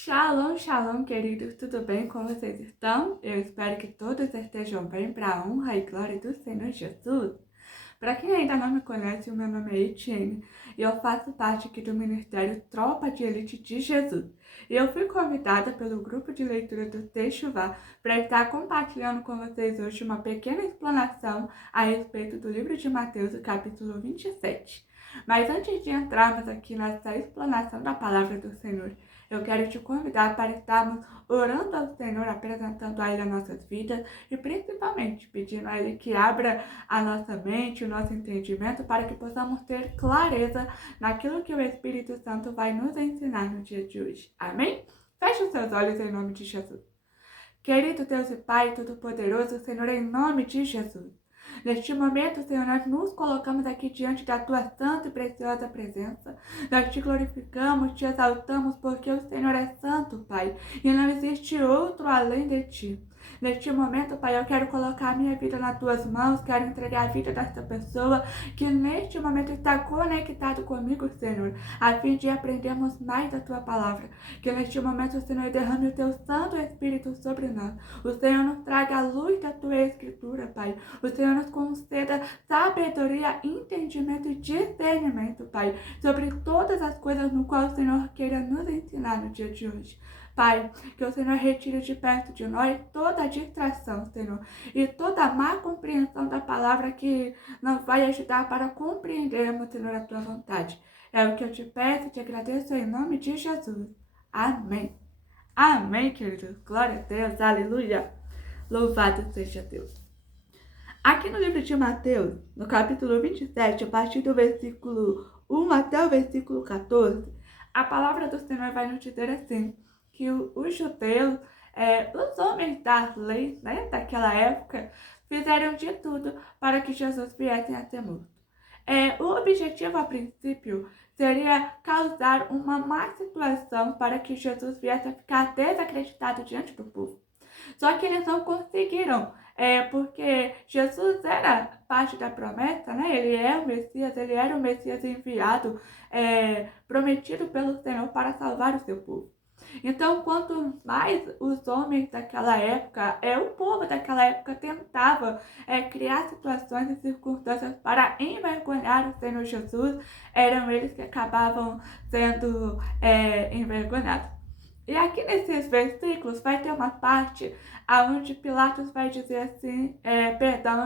Shalom, shalom, queridos, tudo bem? Como vocês estão? Eu espero que todos estejam bem para a honra e glória do Senhor Jesus. Para quem ainda não me conhece, o meu nome é Etienne e eu faço parte aqui do Ministério Tropa de Elite de Jesus. E eu fui convidada pelo grupo de leitura do Techuvá para estar compartilhando com vocês hoje uma pequena explanação a respeito do livro de Mateus, o capítulo 27. Mas antes de entrarmos aqui nessa explanação da palavra do Senhor, eu quero te convidar para estarmos orando ao Senhor, apresentando a Ele as nossas vidas e principalmente pedindo a Ele que abra a nossa mente, o nosso entendimento, para que possamos ter clareza naquilo que o Espírito Santo vai nos ensinar no dia de hoje. Amém? Feche os seus olhos em nome de Jesus. Querido Deus e Pai Todo-Poderoso, Senhor, em nome de Jesus. Neste momento, Senhor, nós nos colocamos aqui diante da Tua santa e preciosa presença. Nós te glorificamos, te exaltamos, porque o Senhor é santo, Pai, e não existe outro além de Ti. Neste momento, Pai, eu quero colocar a minha vida nas Tuas mãos, quero entregar a vida desta pessoa que neste momento está conectado comigo, Senhor, a fim de aprendermos mais da Tua palavra. Que neste momento, Senhor, derrame o Teu Santo Espírito sobre nós. O Senhor nos traga a luz da Tua Escritura, Pai. O Senhor nos conceda sabedoria, entendimento e discernimento, Pai, sobre todas as coisas no qual o Senhor queira nos ensinar no dia de hoje. Pai, que o Senhor retire de perto de nós toda distração, Senhor, e toda má compreensão da palavra que não vai ajudar para compreendermos, Senhor, a Tua vontade. É o que eu te peço e te agradeço em nome de Jesus. Amém. Amém, queridos. Glória a Deus. Aleluia. Louvado seja Deus. Aqui no livro de Mateus, no capítulo 27, a partir do versículo 1 até o versículo 14, a palavra do Senhor vai nos dizer assim, que os judeus, os homens da lei, né, daquela época, fizeram de tudo para que Jesus viesse a ser morto. O objetivo, a princípio, seria causar uma má situação para que Jesus viesse a ficar desacreditado diante do povo. Só que eles não conseguiram, porque Jesus era parte da promessa, né? Ele é o Messias, ele era o Messias enviado, prometido pelo Senhor para salvar o seu povo. Então, quanto mais os homens daquela época, o povo daquela época tentava criar situações e circunstâncias para envergonhar o Senhor Jesus, eram eles que acabavam sendo envergonhados. E aqui nesses versículos vai ter uma parte onde Pilatos vai dizer assim,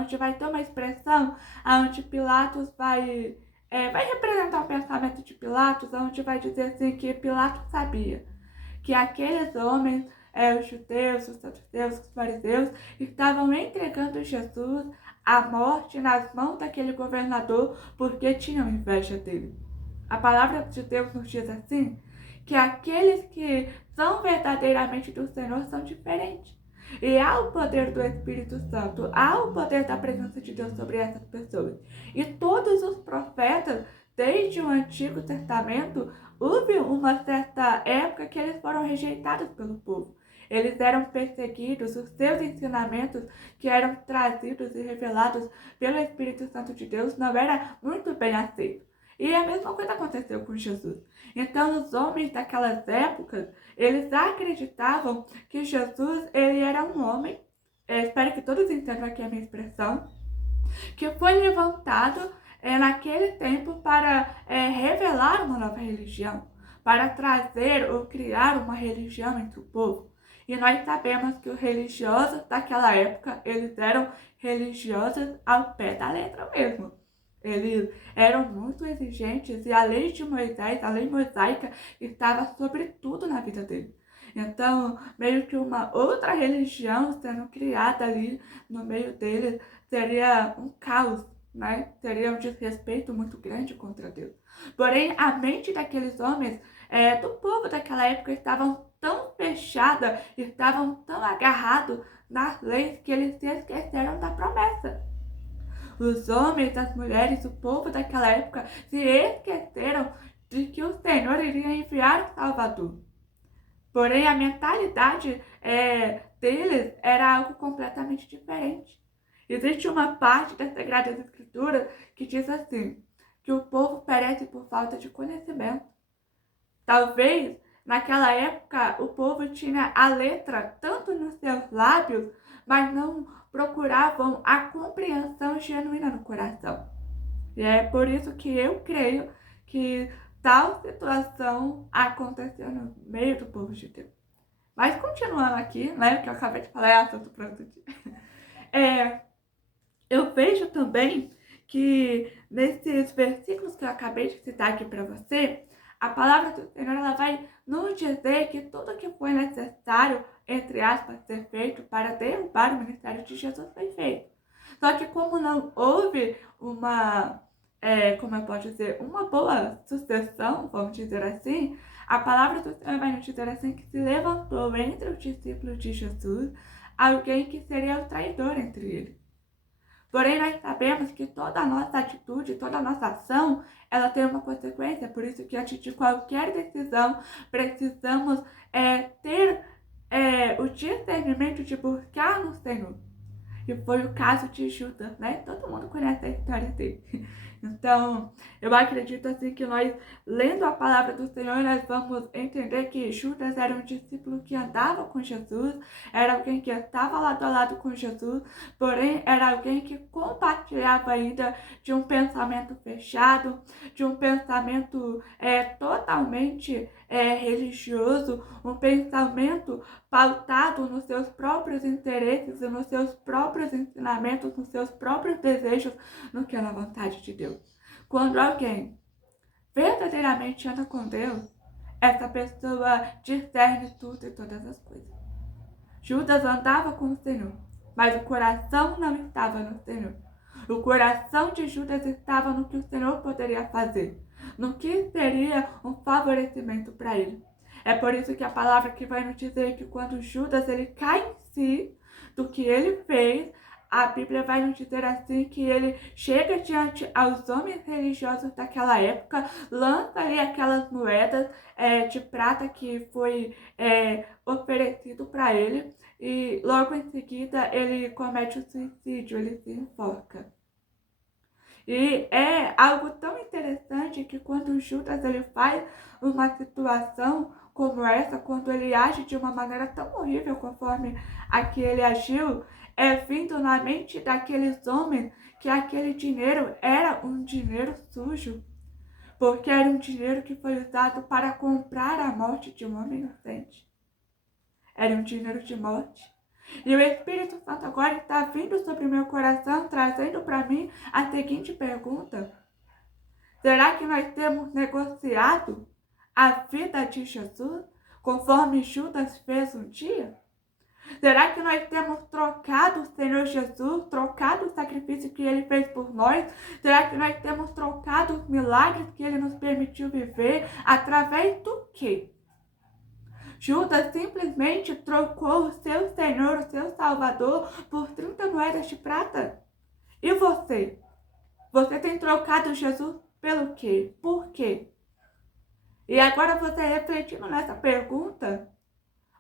onde vai ter uma expressão onde Pilatos vai representar o pensamento de Pilatos, onde vai dizer assim que Pilatos sabia que aqueles homens, os judeus, os saduceus, os fariseus, estavam entregando Jesus à morte nas mãos daquele governador porque tinham inveja dele. A palavra de Deus nos diz assim, que aqueles que são verdadeiramente do Senhor são diferentes. E há o poder do Espírito Santo, há o poder da presença de Deus sobre essas pessoas. E todos os profetas, desde o Antigo Testamento, houve uma certa época que eles foram rejeitados pelo povo. Eles eram perseguidos, os seus ensinamentos que eram trazidos e revelados pelo Espírito Santo de Deus não eram muito bem aceitos. E a mesma coisa aconteceu com Jesus. Então, os homens daquelas épocas, eles acreditavam que Jesus, ele era um homem, espero que todos entendam aqui a minha expressão, que foi levantado naquele tempo para revelar uma nova religião, para trazer ou criar uma religião entre o povo. E nós sabemos que os religiosos daquela época, eles eram religiosos ao pé da letra mesmo. Eles eram muito exigentes e a lei de Moisés, a lei mosaica, estava sobre tudo na vida deles. Então, meio que uma outra religião sendo criada ali no meio deles seria um caos, né? Seria um desrespeito muito grande contra Deus. Porém, a mente daqueles homens, do povo daquela época, estavam tão fechada, estavam tão agarrados nas leis que eles se esqueceram da promessa. Os homens, as mulheres, o povo daquela época se esqueceram de que o Senhor iria enviar o Salvador. Porém, a mentalidade deles era algo completamente diferente. Existe uma parte das Sagradas Escrituras que diz assim, que o povo perece por falta de conhecimento. Talvez naquela época o povo tinha a letra tanto nos seus lábios, mas não procuravam a compreensão genuína no coração. E é por isso que eu creio que tal situação aconteceu no meio do povo de Deus. Mas continuando aqui, né, que eu acabei de falar, é assunto para outro dia. Eu vejo também que nesses versículos que eu acabei de citar aqui para você, a palavra do Senhor ela vai nos dizer que tudo que foi necessário, entre aspas, ser feito para derrubar o ministério de Jesus foi feito. Só que como não houve como eu posso dizer, uma boa sucessão, vamos dizer assim, a palavra do Senhor vai nos dizer assim que se levantou entre os discípulos de Jesus alguém que seria o traidor entre eles. Porém, nós sabemos que toda a nossa atitude, toda a nossa ação, ela tem uma consequência. Por isso que antes de qualquer decisão, precisamos ter o discernimento de buscar no Senhor. E foi o caso de Judas, né? Todo mundo conhece a história dele. Então, eu acredito assim que nós, lendo a palavra do Senhor, nós vamos entender que Judas era um discípulo que andava com Jesus, era alguém que estava lado a lado com Jesus, porém era alguém que compartilhava ainda de um pensamento fechado, de um pensamento totalmente religioso, um pensamento pautado nos seus próprios interesses, nos seus próprios ensinamentos, nos seus próprios desejos, no que é na vontade de Deus. Quando alguém verdadeiramente anda com Deus, essa pessoa discerne tudo e todas as coisas. Judas andava com o Senhor, mas o coração não estava no Senhor. O coração de Judas estava no que o Senhor poderia fazer, no que seria um favorecimento para ele. É por isso que a palavra que vai nos dizer que quando Judas ele cai em si do que ele fez, a Bíblia vai nos dizer assim que ele chega diante aos homens religiosos daquela época, lança ali aquelas moedas de prata que foi oferecido para ele e logo em seguida ele comete o suicídio, ele se enforca. E é algo tão interessante que quando Judas ele faz uma situação como essa, quando ele age de uma maneira tão horrível conforme a que ele agiu, é vindo na mente daqueles homens que aquele dinheiro era um dinheiro sujo, porque era um dinheiro que foi usado para comprar a morte de um homem inocente. Era um dinheiro de morte. E o Espírito Santo agora está vindo sobre o meu coração, trazendo para mim a seguinte pergunta: será que nós temos negociado a vida de Jesus, conforme Judas fez um dia? Será que nós temos trocado o Senhor Jesus, trocado o sacrifício que Ele fez por nós? Será que nós temos trocado os milagres que Ele nos permitiu viver através do quê? Judas simplesmente trocou o seu Senhor, o seu Salvador, por 30 moedas de prata. E você? Você tem trocado Jesus pelo quê? Por quê? E agora você refletindo nessa pergunta,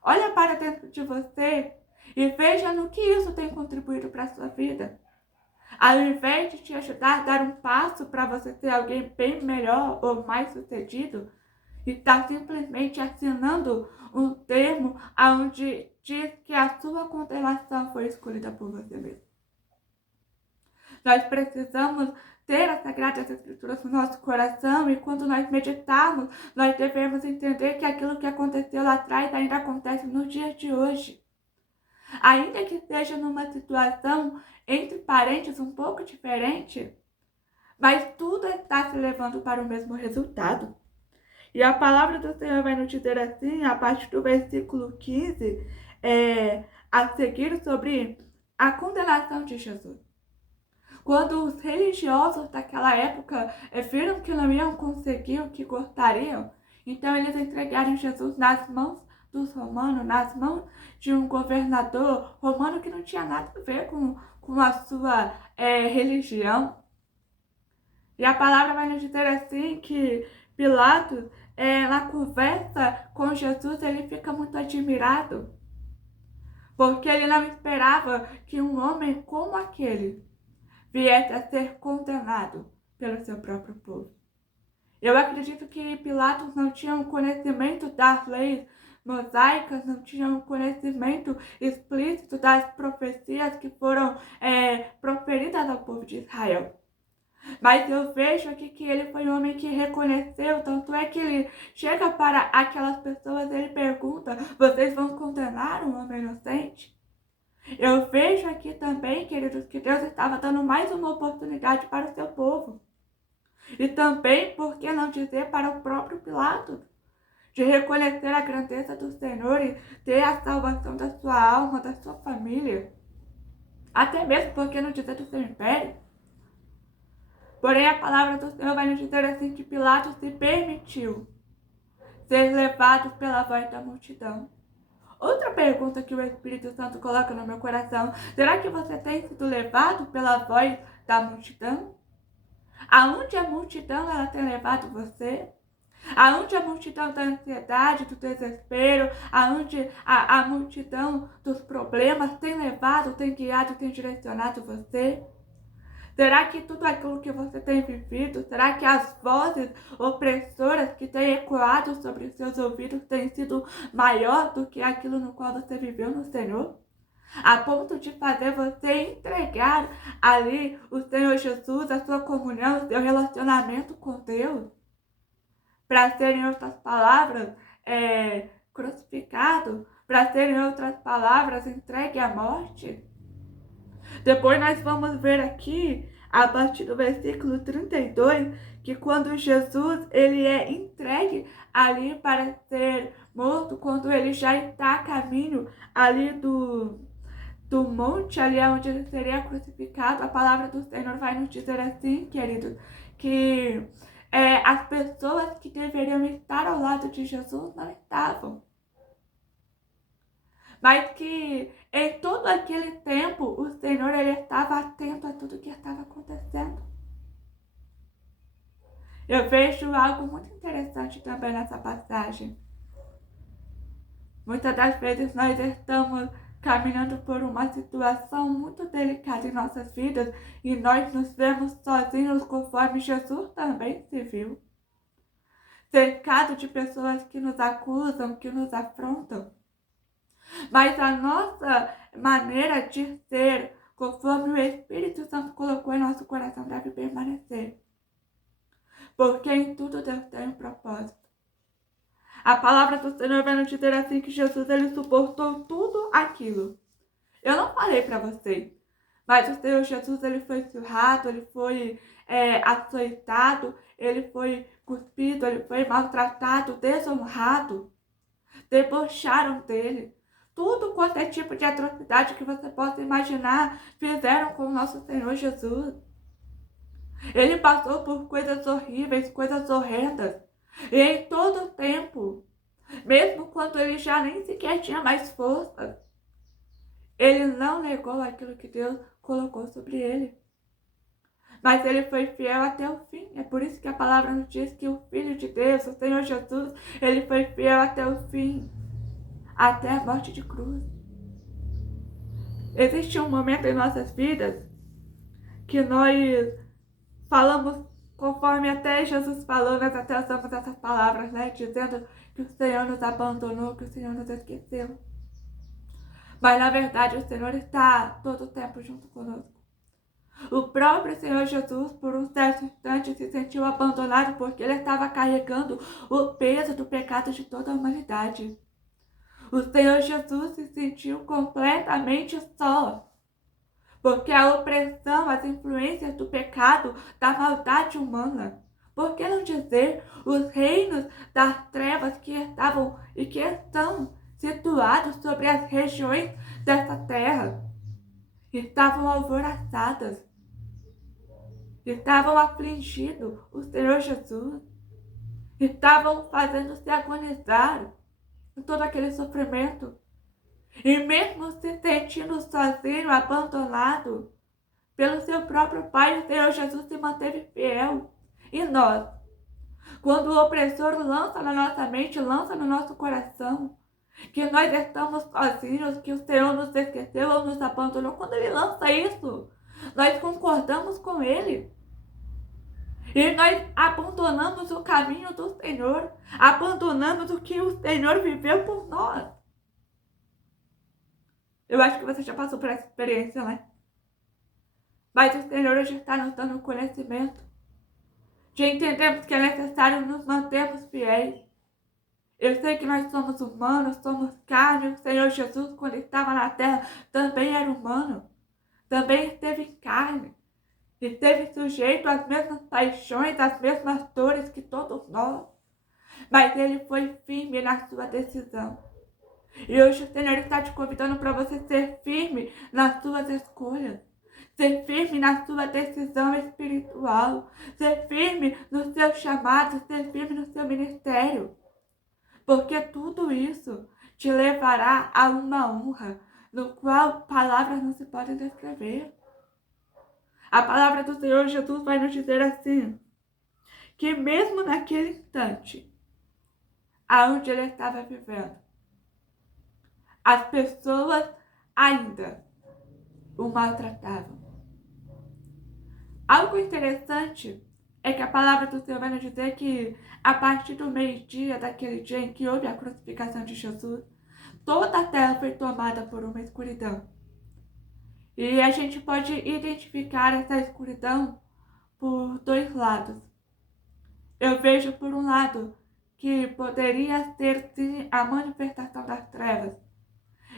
olha para dentro de você e veja no que isso tem contribuído para a sua vida. Ao invés de te ajudar a dar um passo para você ser alguém bem melhor ou mais sucedido, está simplesmente assinando um termo onde diz que a sua condenação foi escolhida por você mesmo. Nós precisamos ter as Sagradas Escrituras no nosso coração e quando nós meditarmos, nós devemos entender que aquilo que aconteceu lá atrás ainda acontece nos dias de hoje. Ainda que seja numa situação entre parentes um pouco diferente, mas tudo está se levando para o mesmo resultado. E a palavra do Senhor vai nos dizer assim, a partir do versículo 15, a seguir sobre a condenação de Jesus. Quando os religiosos daquela época viram que não iam conseguir o que gostariam, então eles entregaram Jesus nas mãos dos romanos, nas mãos de um governador romano que não tinha nada a ver com a sua religião. E a palavra vai nos dizer assim que Pilatos, na conversa com Jesus, ele fica muito admirado, porque ele não esperava que um homem como aquele viesse a ser condenado pelo seu próprio povo. Eu acredito que Pilatos não tinha um conhecimento das leis mosaicas, não tinha um conhecimento explícito das profecias que foram proferidas ao povo de Israel. Mas eu vejo aqui que ele foi um homem que reconheceu, tanto é que ele chega para aquelas pessoas e ele pergunta: vocês vão condenar um homem inocente? Eu vejo aqui também, queridos, que Deus estava dando mais uma oportunidade para o seu povo. E também, por que não dizer, para o próprio Pilatos, de reconhecer a grandeza do Senhor e ter a salvação da sua alma, da sua família. Até mesmo, por que não dizer, do seu império? Porém, a palavra do Senhor vai nos dizer assim que Pilatos se permitiu ser levado pela voz da multidão. Outra pergunta que o Espírito Santo coloca no meu coração: será que você tem sido levado pela voz da multidão? Aonde a multidão ela tem levado você? Aonde a multidão da ansiedade, do desespero, aonde a multidão dos problemas tem levado, tem guiado, tem direcionado você? Será que tudo aquilo que você tem vivido, será que as vozes opressoras que têm ecoado sobre os seus ouvidos têm sido maior do que aquilo no qual você viveu no Senhor? A ponto de fazer você entregar ali o Senhor Jesus, a sua comunhão, o seu relacionamento com Deus, para ser, em outras palavras, crucificado, para ser, em outras palavras, entregue à morte? Depois nós vamos ver aqui, a partir do versículo 32, que quando Jesus ele é entregue ali para ser morto, quando ele já está a caminho ali do monte, ali onde ele seria crucificado, a palavra do Senhor vai nos dizer assim, queridos, que as pessoas que deveriam estar ao lado de Jesus não estavam. Mas que em todo aquele tempo o Senhor ele estava atento a tudo que estava acontecendo. Eu vejo algo muito interessante também nessa passagem. Muitas das vezes nós estamos caminhando por uma situação muito delicada em nossas vidas e nós nos vemos sozinhos conforme Jesus também se viu. Cercado de pessoas que nos acusam, que nos afrontam. Mas a nossa maneira de ser, conforme o Espírito Santo colocou em nosso coração, deve permanecer. Porque em tudo Deus tem um propósito. A palavra do Senhor vai nos dizer assim que Jesus ele suportou tudo aquilo. Eu não falei para vocês, mas o Senhor Jesus ele foi surrado, ele foi açoitado, ele foi cuspido, ele foi maltratado, desonrado. Debocharam dele. Tudo quanto é tipo de atrocidade que você possa imaginar, fizeram com o nosso Senhor Jesus. Ele passou por coisas horríveis, coisas horrendas. E em todo o tempo, mesmo quando ele já nem sequer tinha mais força, ele não negou aquilo que Deus colocou sobre ele. Mas ele foi fiel até o fim. É por isso que a palavra nos diz que o Filho de Deus, o Senhor Jesus, ele foi fiel até o fim. Até a morte de cruz. Existe um momento em nossas vidas que nós falamos conforme até Jesus falou, nós até usamos essas palavras, né? Dizendo que o Senhor nos abandonou, que o Senhor nos esqueceu. Mas na verdade o Senhor está todo o tempo junto conosco. O próprio Senhor Jesus, por um certo instante, se sentiu abandonado porque ele estava carregando o peso do pecado de toda a humanidade. O Senhor Jesus se sentiu completamente só, porque a opressão, as influências do pecado, da maldade humana, por que não dizer os reinos das trevas que estavam e que estão situados sobre as regiões dessa terra, estavam alvoroçadas, estavam afligindo o Senhor Jesus, estavam fazendo-se agonizar em todo aquele sofrimento. E mesmo se sentindo sozinho, abandonado pelo seu próprio Pai, o Senhor Jesus se manteve fiel. E nós, quando o opressor lança na nossa mente, lança no nosso coração, que nós estamos sozinhos, que o Senhor nos esqueceu ou nos abandonou, quando Ele lança isso, nós concordamos com Ele. E nós abandonamos o caminho do Senhor, abandonamos o que o Senhor viveu por nós. Eu acho que você já passou por essa experiência, né? Mas o Senhor hoje está nos dando conhecimento de entendermos que é necessário nos mantermos fiéis. Eu sei que nós somos humanos, somos carne. O Senhor Jesus, quando estava na terra, também era humano. Também esteve em carne. Esteve sujeito às mesmas paixões, às mesmas dores que todos nós. Mas ele foi firme na sua decisão. E hoje o Senhor está te convidando para você ser firme nas suas escolhas. Ser firme na sua decisão espiritual. Ser firme no seu chamado, ser firme no seu ministério. Porque tudo isso te levará a uma honra, no qual palavras não se podem descrever. A palavra do Senhor Jesus vai nos dizer assim, que mesmo naquele instante, aonde ele estava vivendo, as pessoas ainda o maltratavam. Algo interessante é que a palavra do Senhor vai nos dizer que a partir do meio-dia daquele dia em que houve a crucificação de Jesus, toda a terra foi tomada por uma escuridão. E a gente pode identificar essa escuridão por dois lados. Eu vejo por um lado que poderia ser sim a manifestação das trevas.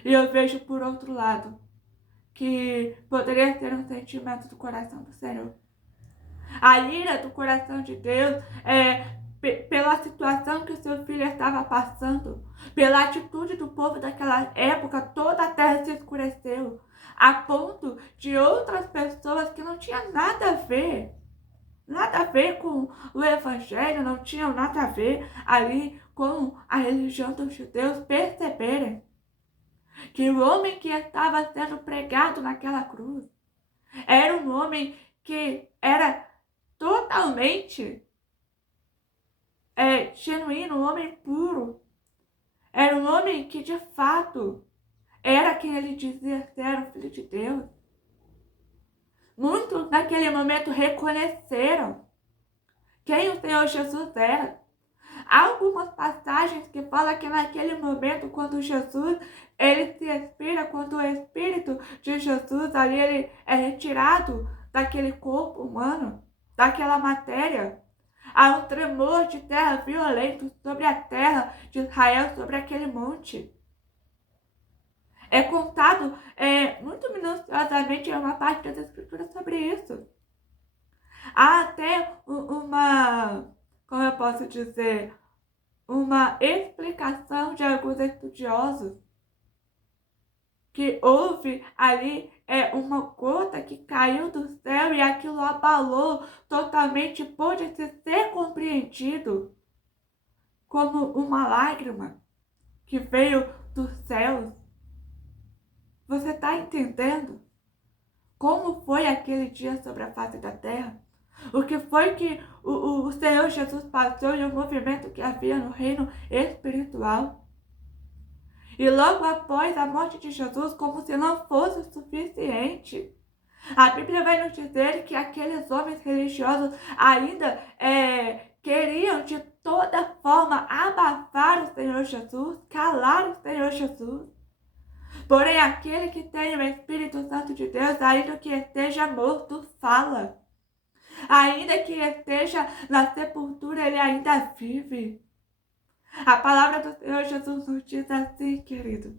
E eu vejo por outro lado que poderia ser um sentimento do coração do Senhor. A ira do coração de Deus pela situação que o seu filho estava passando, pela atitude do povo daquela época, toda a terra se escureceu, a ponto de outras pessoas que não tinham nada a ver com o evangelho, não tinham nada a ver ali com a religião dos judeus, perceberem que o homem que estava sendo pregado naquela cruz era um homem que era totalmente genuíno, um homem puro. Era um homem que de fato era quem ele dizia ser, o Filho de Deus. Muitos naquele momento reconheceram quem o Senhor Jesus era. Há algumas passagens que falam que naquele momento, quando Jesus ele se expira, quando o Espírito de Jesus ali ele é retirado daquele corpo humano, daquela matéria, há um tremor de terra violento sobre a terra de Israel, sobre aquele monte. É contado muito minuciosamente em uma parte das Escrituras sobre isso. Há até como eu posso dizer, uma explicação de alguns estudiosos que houve ali uma gota que caiu do céu e aquilo abalou totalmente, pôde ser compreendido como uma lágrima que veio dos céus. Você está entendendo como foi aquele dia sobre a face da terra? O que foi que o Senhor Jesus passou e o movimento que havia no reino espiritual? E logo após a morte de Jesus, como se não fosse o suficiente, a Bíblia vai nos dizer que aqueles homens religiosos ainda queriam de toda forma abafar o Senhor Jesus, calar o Senhor Jesus. Porém, aquele que tem o Espírito Santo de Deus, ainda que esteja morto, fala. Ainda que esteja na sepultura, ele ainda vive. A palavra do Senhor Jesus nos diz assim, querido,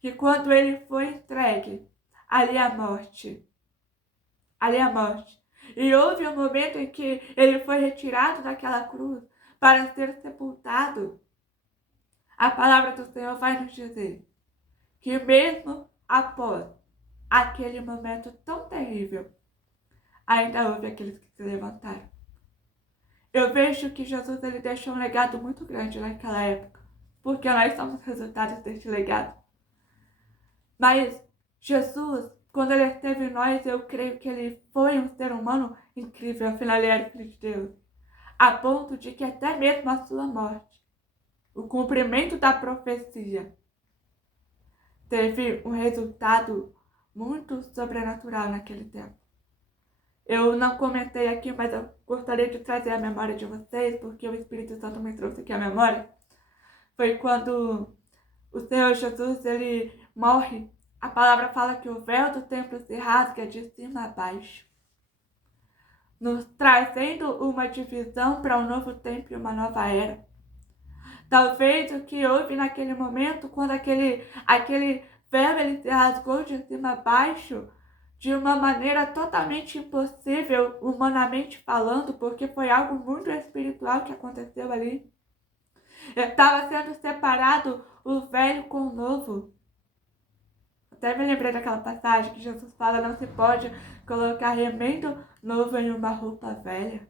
que quando ele foi entregue, ali a morte. E houve um momento em que ele foi retirado daquela cruz para ser sepultado. A palavra do Senhor vai nos dizer que mesmo após aquele momento tão terrível, ainda houve aqueles que se levantaram. Eu vejo que Jesus ele deixou um legado muito grande naquela época, porque nós somos resultados deste legado. Mas Jesus, quando ele esteve em nós, eu creio que ele foi um ser humano incrível, afinal ele era o Filho de Deus, a ponto de que até mesmo a sua morte, o cumprimento da profecia, teve um resultado muito sobrenatural naquele tempo. Eu não comentei aqui, mas eu gostaria de trazer a memória de vocês, porque o Espírito Santo me trouxe aqui a memória. Foi quando o Senhor Jesus, ele morre. A palavra fala que o véu do templo se rasga de cima a baixo, nos trazendo uma divisão para um novo tempo e uma nova era. Talvez o que houve naquele momento, quando aquele véu ele se rasgou de cima a baixo, de uma maneira totalmente impossível, humanamente falando, porque foi algo muito espiritual que aconteceu ali. Estava sendo separado o velho com o novo. Até me lembrei daquela passagem que Jesus fala: não se pode colocar remendo novo em uma roupa velha.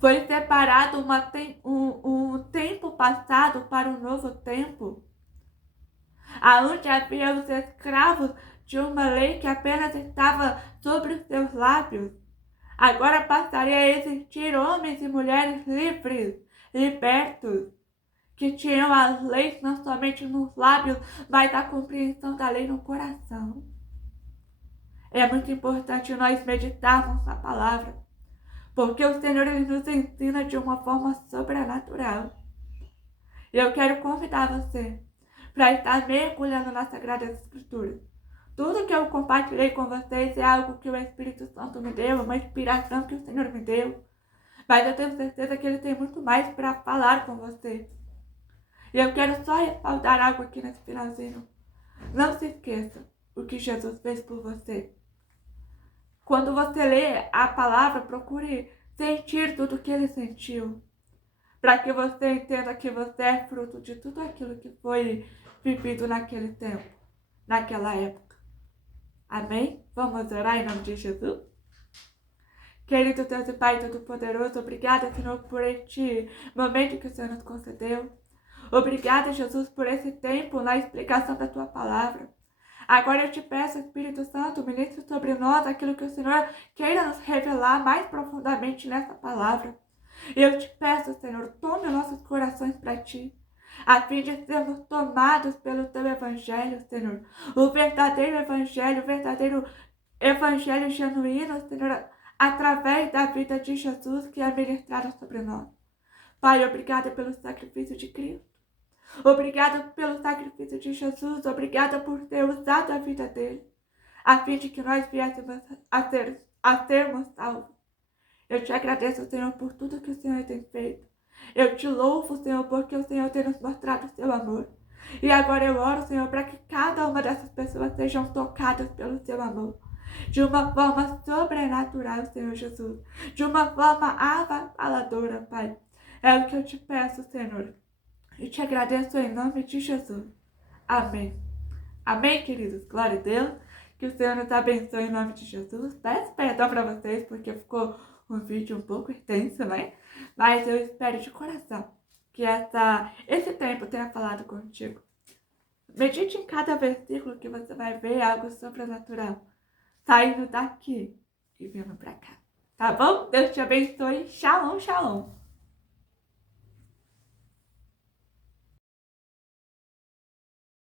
Foi separado um tempo passado para um novo tempo, aonde havia os escravos de uma lei que apenas estava sobre os seus lábios. Agora passaria a existir homens e mulheres livres, libertos, que tinham as leis não somente nos lábios, mas a compreensão da lei no coração. É muito importante nós meditarmos na palavra, porque o Senhor ele nos ensina de uma forma sobrenatural. E eu quero convidar você para estar mergulhando nas Sagradas Escrituras. Tudo que eu compartilhei com vocês é algo que o Espírito Santo me deu, uma inspiração que o Senhor me deu. Mas eu tenho certeza que Ele tem muito mais para falar com você. E eu quero só respaldar algo aqui nesse finalzinho. Não se esqueça o que Jesus fez por você. Quando você lê a palavra, procure sentir tudo o que Ele sentiu, para que você entenda que você é fruto de tudo aquilo que foi vivido naquele tempo, naquela época. Amém? Vamos orar em nome de Jesus? Querido Deus e Pai Todo-Poderoso, obrigada, Senhor, por este momento que o Senhor nos concedeu. Obrigada, Jesus, por esse tempo na explicação da Tua palavra. Agora eu te peço, Espírito Santo, ministre sobre nós aquilo que o Senhor queira nos revelar mais profundamente nessa palavra. E eu te peço, Senhor, tome nossos corações para Ti, a fim de sermos tomados pelo Teu Evangelho, Senhor. O verdadeiro Evangelho genuíno, Senhor, através da vida de Jesus que é ministrada sobre nós. Pai, obrigada pelo sacrifício de Cristo. Obrigada pelo sacrifício de Jesus. Obrigada por ter usado a vida dele, a fim de que nós viéssemos a sermos salvos. Eu te agradeço, Senhor, por tudo que o Senhor tem feito. Eu te louvo, Senhor, porque o Senhor tem nos mostrado o seu amor. E agora eu oro, Senhor, para que cada uma dessas pessoas sejam tocadas pelo seu amor. De uma forma sobrenatural, Senhor Jesus. De uma forma avassaladora, Pai. É o que eu te peço, Senhor. E te agradeço em nome de Jesus. Amém. Amém, queridos. Glória a Deus. Que o Senhor nos abençoe em nome de Jesus. Peço perdão para vocês, porque ficou um vídeo um pouco extenso, né? Mas eu espero de coração que esse tempo tenha falado contigo. Medite em cada versículo que você vai ver algo sobrenatural saindo daqui e vindo para cá. Tá bom? Deus te abençoe. Shalom, shalom.